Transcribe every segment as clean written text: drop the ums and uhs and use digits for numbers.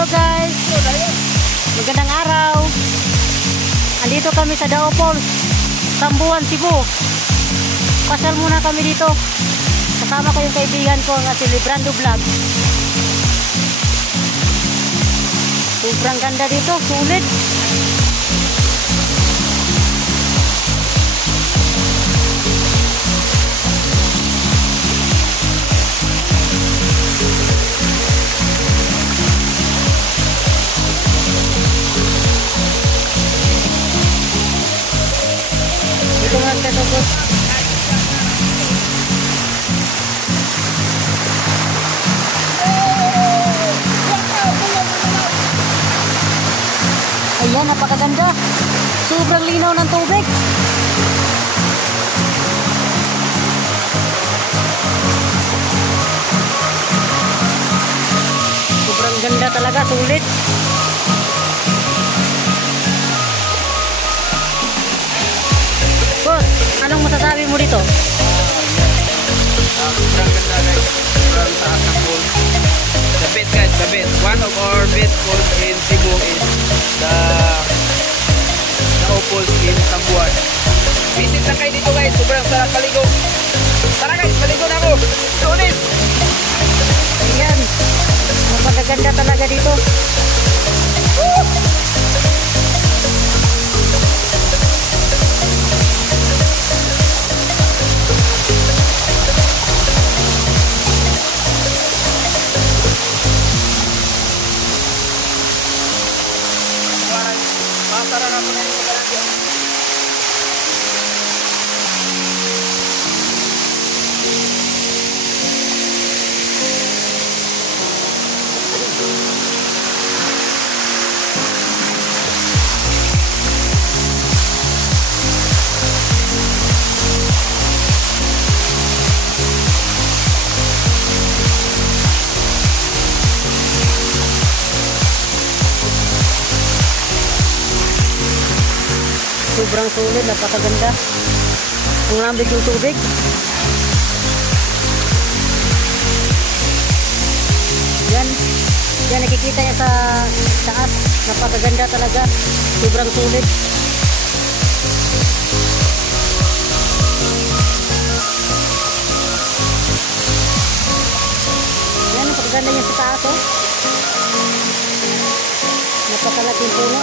Hello guys, magandang araw. Andito kami sa Dao Falls, Sambuan, Cebu. Pasyal muna kami dito. Kasama ko yung kaibigan ko nga si Librando Vlog. Sobrang ganda dito, sulit. Ito nga katapos. Ayan, napakaganda. Sobrang linaw ng tubig. Sobrang ganda talaga, sulit. Boss, anong masasabi mo dito? Sobrang ganda guys. Sobrang taas ng pool. The best guys, the best. One of our best pools in Cebu is the Dao Falls in Sambuan. Visit na kayo dito guys. Sobrang sarap maligo. Tara guys, maligo na ako. Tunis! Ayan, napakaganda talaga dito. Tara na po na yung pagkalandian. Sobrang sulit, napakaganda. Ang lambig ng tubig. Yan. Yan, nakikita niya sa taas. Napakaganda talaga. Sobrang sulit. Yan, napakaganda niya sa taas, oh. Napakalaking puno.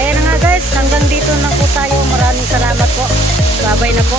Ayan na nga guys, hanggang dito na po tayo. Maraming salamat po. Bye-bye na po.